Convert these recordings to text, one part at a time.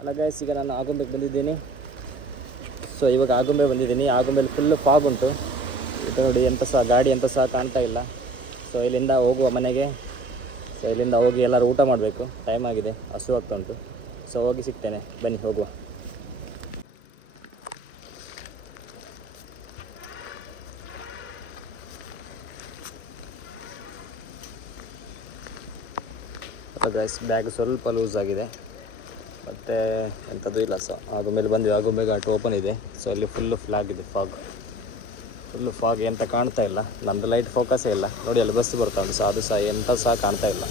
ಅಲ್ಲ ಗೈಸ್, ಈಗ ನಾನು ಆಗುಂಬೆಗೆ ಬಂದಿದ್ದೀನಿ. ಸೊ ಇವಾಗ ಆಗುಂಬೆ ಬಂದಿದ್ದೀನಿ. ಆಗುಂಬೆಲಿ ಫುಲ್ಲು ಫಾಗ್ ಉಂಟು. ಇದು ನೋಡಿ, ಗಾಡಿ ಎಂತ ಸಹ ಕಾಣ್ತಾ ಇಲ್ಲ. ಸೊ ಇಲ್ಲಿಂದ ಹೋಗುವ ಮನೆಗೆ. ಸೊ ಇಲ್ಲಿಂದ ಹೋಗಿ ಎಲ್ಲರೂ ಊಟ ಮಾಡಬೇಕು. ಟೈಮ್ ಆಗಿದೆ, ಹಸು ಆಗ್ತಾ ಉಂಟು. ಸೊ ಹೋಗಿ ಸಿಗ್ತೇನೆ, ಬನ್ನಿ ಹೋಗುವ. ಗೈಸ್, ಬ್ಯಾಗ್ ಸ್ವಲ್ಪ ಲೂಸ್ ಆಗಿದೆ, ಮತ್ತು ಎಂಥದ್ದು ಇಲ್ಲ. ಸೊ ಆಗುಂಬೆಲಿ ಬಂದ್ವಿ. ಆಗುಂಬೆ ಘಾಟ್ ಓಪನ್ ಇದೆ. ಸೊ ಅಲ್ಲಿ ಫುಲ್ಲು ಫಾಗ್ ಎಂತ ಕಾಣ್ತಾ ಇಲ್ಲ. ನಮ್ಮದು ಲೈಟ್ ಫೋಕಸೇ ಇಲ್ಲ. ನೋಡಿ, ಅಲ್ಲಿ ಬಸ್ ಬರ್ತಾ ಉಂಟು. ಸೊ ಅದು ಸಹ ಎಂತ ಸಹ ಕಾಣ್ತಾ ಇಲ್ಲ.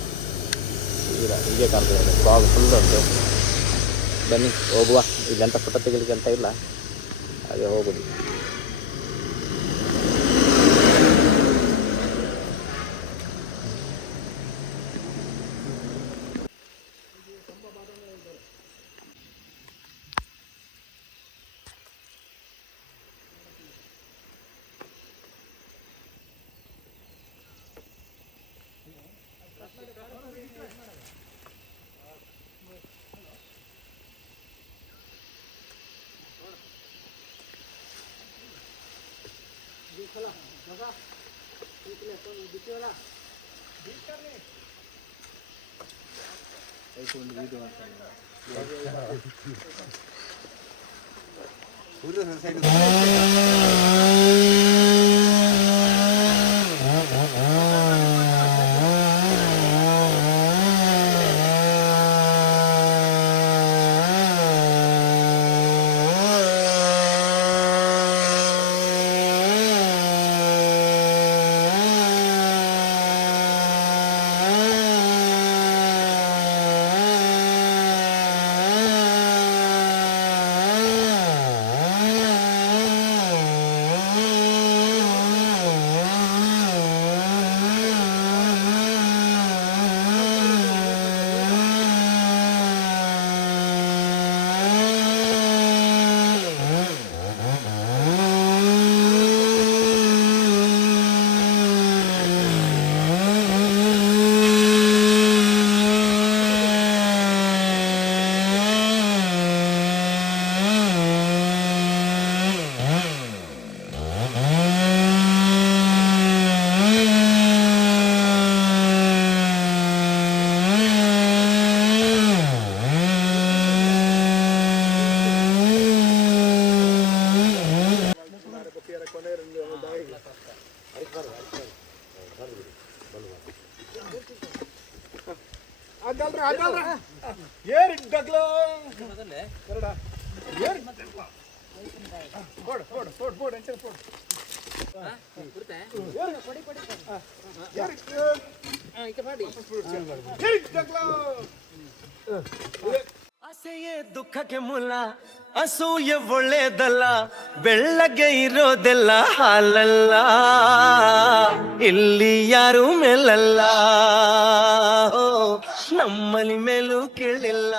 ಹೀಗೆ ಕಾಣ್ತಾ ಇದೆ, ಫಾಗ್ ಫುಲ್ ಉಂಟು. ಬನ್ನಿ ಹೋಗುವ. ಇಲ್ಲೆಂತ ಫೋಟೋ ತೆಗಿಲಿಕ್ಕೆ ಅಂತ ಇಲ್ಲ, ಹಾಗೆ ಹೋಗೋದು. ಆಸೆಯೇ ದುಃಖಕ್ಕೆ ಮೂಲ, ಅಸೂಯೆ ಒಳ್ಳೇದಲ್ಲ, ಬೆಳ್ಳಗೆ ಇರೋದೆಲ್ಲ ಹಾಲಲ್ಲ, ಇಲ್ಲಿ ಯಾರು ಮೇಲಲ್ಲ, ನಮ್ಮಲ್ಲಿ ಮೇಲೂ ಕೇಳಿಲ್ಲ.